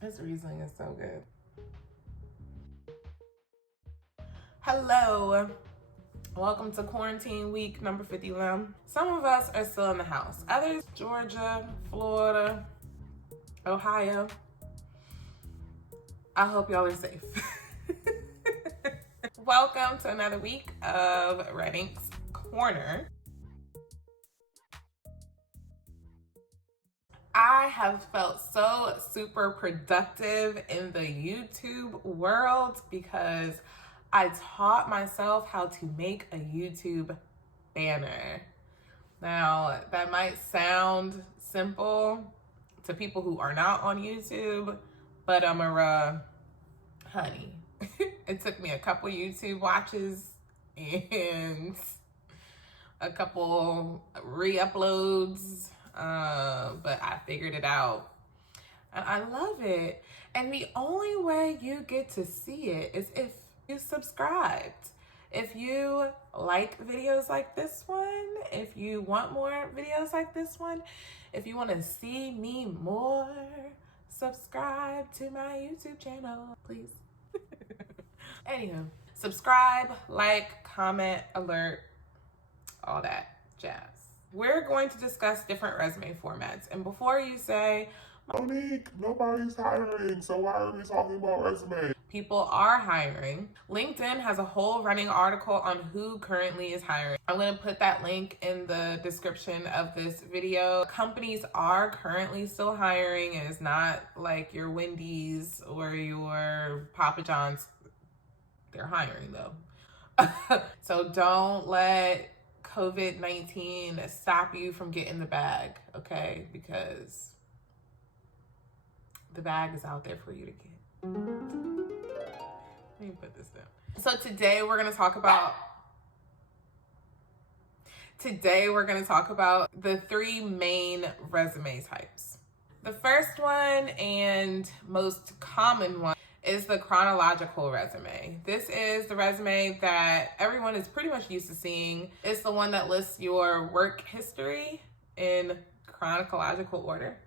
This Riesling is so good. Hello. Welcome to quarantine week number 51. Some of us are still in the house. Others, Georgia, Florida, Ohio. I hope y'all are safe. Welcome to another week of Red Ink's Corner. I have felt so super productive in the YouTube world because I taught myself how to make a YouTube banner. Now, that might sound simple to people who are not on YouTube, but honey, it took me a couple YouTube watches and a couple re-uploads, but I figured it out. And I love it. And the only way you get to see it is if you subscribed. If you like videos like this one, if you want more videos like this one, if you want to see me more, subscribe to my YouTube channel, please. Anywho, subscribe, like, comment, alert, all that jazz. We're going to discuss different resume formats. And before you say, Monique, nobody's hiring, so why are we talking about resume? People are hiring. LinkedIn has a whole running article on who currently is hiring. I'm going to put that link in the description of this video. Companies are currently still hiring, and it's not like your Wendy's or your Papa John's. They're hiring though. So don't let COVID-19 stop you from getting the bag, okay? Because the bag is out there for you to get. Let me put this down. So today we're going to talk about the three main resume types. The first one and most common one is the chronological resume. This is the resume that everyone is pretty much used to seeing. It's the one that lists your work history in chronological order.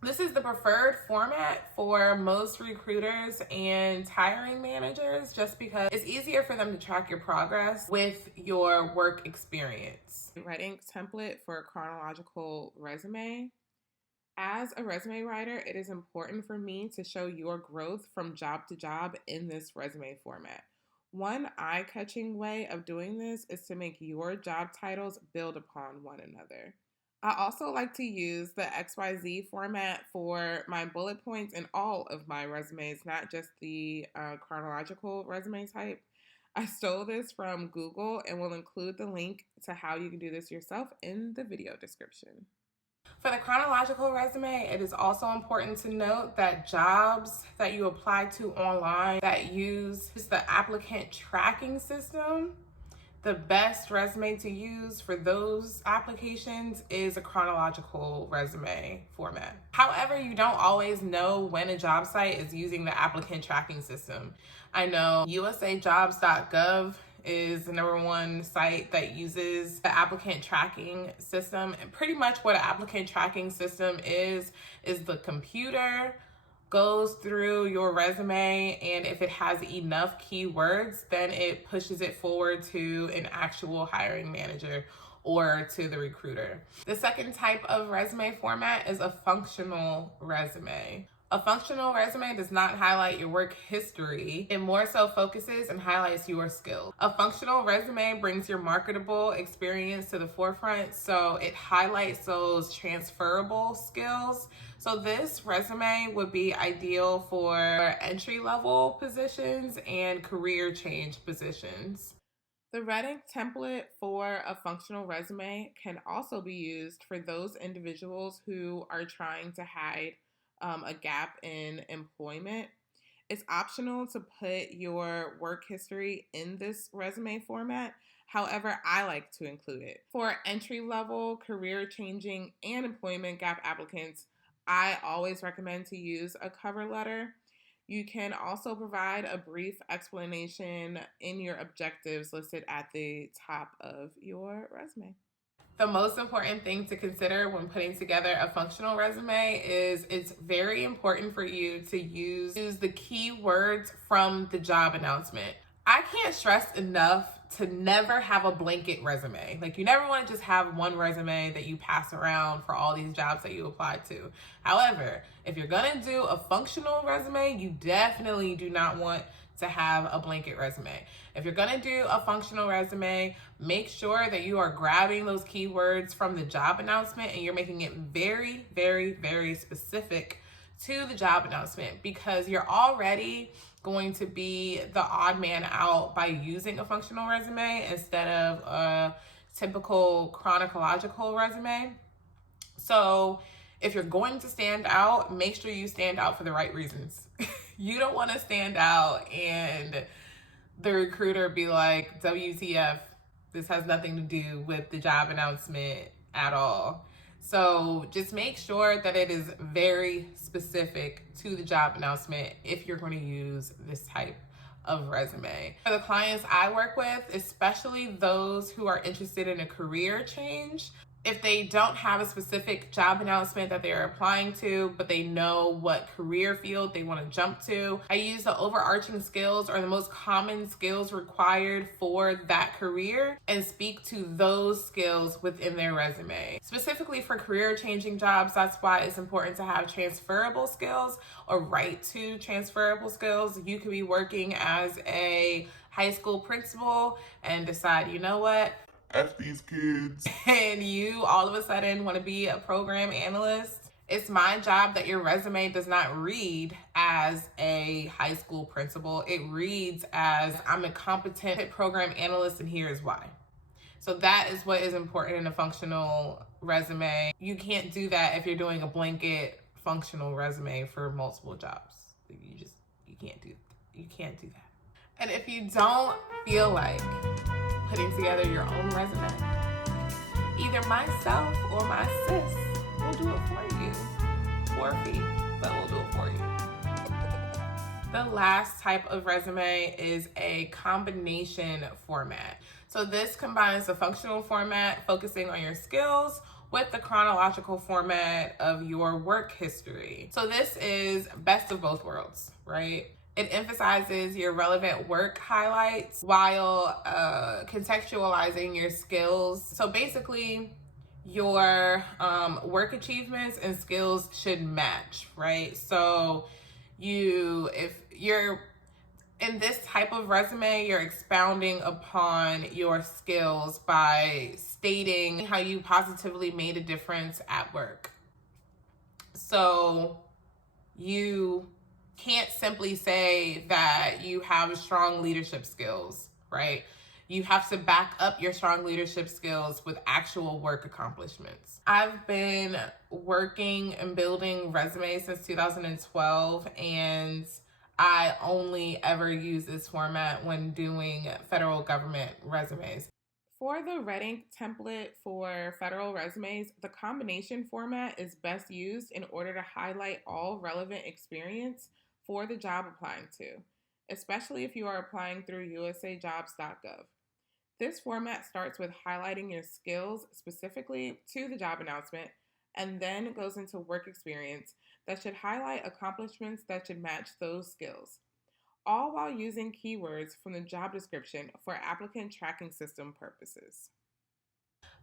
This is the preferred format for most recruiters and hiring managers just because it's easier for them to track your progress with your work experience. Red Ink template for a chronological resume. As a resume writer, it is important for me to show your growth from job to job in this resume format. One eye-catching way of doing this is to make your job titles build upon one another. I also like to use the XYZ format for my bullet points in all of my resumes, not just the chronological resume type. I stole this from Google and will include the link to how you can do this yourself in the video description. For the chronological resume, it is also important to note that jobs that you apply to online that use the applicant tracking system, the best resume to use for those applications is a chronological resume format. However, you don't always know when a job site is using the applicant tracking system. I know usajobs.gov is the number one site that uses the applicant tracking system. And pretty much what an applicant tracking system is the computer goes through your resume, and if it has enough keywords, then it pushes it forward to an actual hiring manager or to the recruiter. The second type of resume format is a functional resume. A functional resume does not highlight your work history. It more so focuses and highlights your skills. A functional resume brings your marketable experience to the forefront, so it highlights those transferable skills. So this resume would be ideal for entry-level positions and career change positions. The Red Ink template for a functional resume can also be used for those individuals who are trying to hide a gap in employment. It's optional to put your work history in this resume format. However, I like to include it. For entry-level, career-changing, and employment gap applicants, I always recommend to use a cover letter. You can also provide a brief explanation in your objectives listed at the top of your resume. The most important thing to consider when putting together a functional resume is it's very important for you to use the keywords from the job announcement. I can't stress enough to never have a blanket resume. Like, you never want to just have one resume that you pass around for all these jobs that you apply to. However, if you're gonna do a functional resume, you definitely do not want to have a blanket resume. If you're gonna do a functional resume, make sure that you are grabbing those keywords from the job announcement and you're making it very, very, very specific to the job announcement, because you're already going to be the odd man out by using a functional resume instead of a typical chronological resume. So if you're going to stand out, make sure you stand out for the right reasons. You don't want to stand out and the recruiter be like, WTF, this has nothing to do with the job announcement at all. So just make sure that it is very specific to the job announcement if you're going to use this type of resume. For the clients I work with, especially those who are interested in a career change, if they don't have a specific job announcement that they're applying to, but they know what career field they want to jump to, I use the overarching skills or the most common skills required for that career and speak to those skills within their resume. Specifically for career changing jobs, that's why it's important to have transferable skills or right to transferable skills. You could be working as a high school principal and decide, you know what? F these kids. And you all of a sudden want to be a program analyst. It's my job that your resume does not read as a high school principal. It reads as, I'm a competent program analyst and here's why. So that is what is important in a functional resume. You can't do that if you're doing a blanket functional resume for multiple jobs. You can't do that. And if you don't feel like putting together your own resume, either myself or my sis will do it for you for a fee, but we'll do it for you. The last type of resume is a combination format. So this combines the functional format focusing on your skills with the chronological format of your work history. So this is best of both worlds, right? It emphasizes your relevant work highlights while contextualizing your skills. So basically, your work achievements and skills should match, right? So if you're in this type of resume, you're expounding upon your skills by stating how you positively made a difference at work. So you can't simply say that you have strong leadership skills, right? You have to back up your strong leadership skills with actual work accomplishments. I've been working and building resumes since 2012, and I only ever use this format when doing federal government resumes. For the red ink template for federal resumes, the combination format is best used in order to highlight all relevant experience for the job applying to, especially if you are applying through usajobs.gov. This format starts with highlighting your skills specifically to the job announcement and then goes into work experience that should highlight accomplishments that should match those skills, all while using keywords from the job description for applicant tracking system purposes.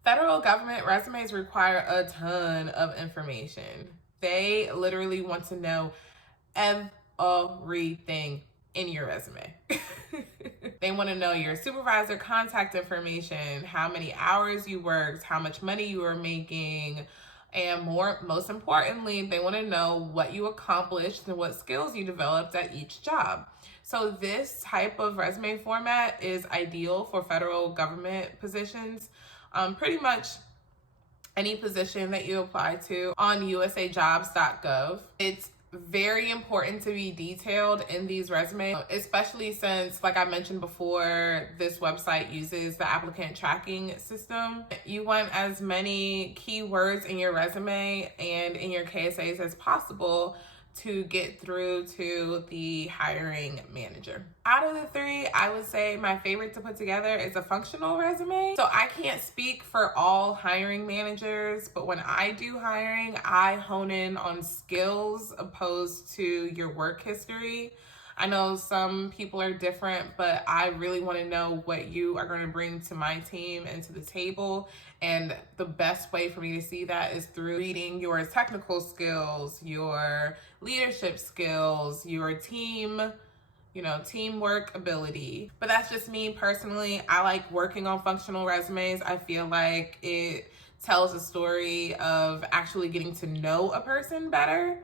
Federal government resumes require a ton of information. They literally want to know everything in your resume. They want to know your supervisor contact information, how many hours you worked, how much money you were making, and most importantly, they want to know what you accomplished and what skills you developed at each job. So this type of resume format is ideal for federal government positions. Pretty much any position that you apply to on usajobs.gov. It's very important to be detailed in these resumes, especially since, like I mentioned before, this website uses the applicant tracking system. You want as many keywords in your resume and in your KSAs as possible to get through to the hiring manager. Out of the three, I would say my favorite to put together is a functional resume. So I can't speak for all hiring managers, but when I do hiring, I hone in on skills opposed to your work history. I know some people are different, but I really want to know what you are going to bring to my team and to the table. And the best way for me to see that is through reading your technical skills, your leadership skills, your teamwork ability. But that's just me personally. I like working on functional resumes. I feel like it tells a story of actually getting to know a person better,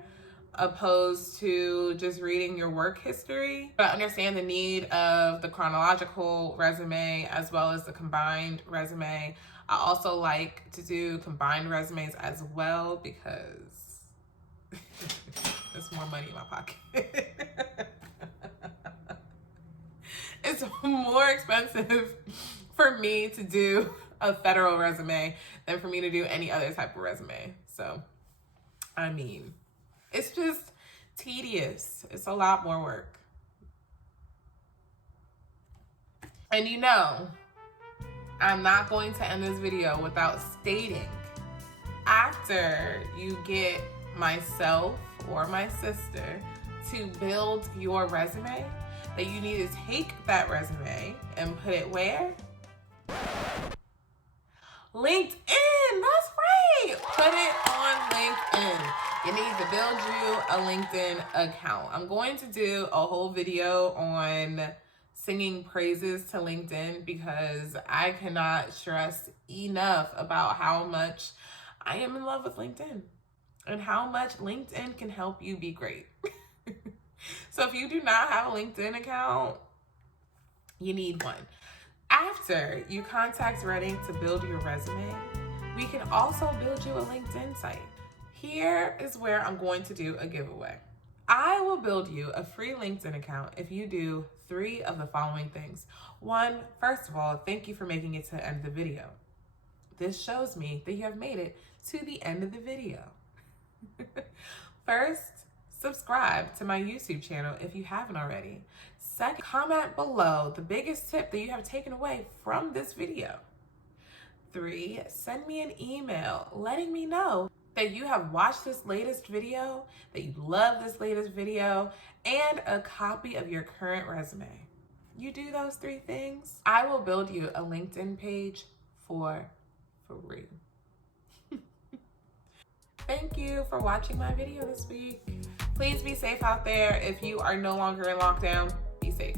opposed to just reading your work history. But I understand the need of the chronological resume as well as the combined resume. I also like to do combined resumes as well because it's more money in my pocket. It's more expensive for me to do a federal resume than for me to do any other type of resume. So, I mean, it's just tedious. It's a lot more work. And I'm not going to end this video without stating, after you get myself or my sister to build your resume, that you need to take that resume and put it where? LinkedIn, that's right. Put it on LinkedIn. You need to build you a LinkedIn account. I'm going to do a whole video on singing praises to LinkedIn because I cannot stress enough about how much I am in love with LinkedIn and how much LinkedIn can help you be great. So if you do not have a LinkedIn account, you need one. After you contact Reading to build your resume, we can also build you a LinkedIn site. Here is where I'm going to do a giveaway. I will build you a free LinkedIn account if you do 3 of the following things. 1, first of all, thank you for making it to the end of the video. This shows me that you have made it to the end of the video. First, subscribe to my YouTube channel if you haven't already. Second, comment below the biggest tip that you have taken away from this video. 3, send me an email letting me know that you have watched this latest video, that you love this latest video, and a copy of your current resume. You do those 3 things, I will build you a LinkedIn page for free. Thank you for watching my video this week. Please be safe out there. If you are no longer in lockdown, be safe.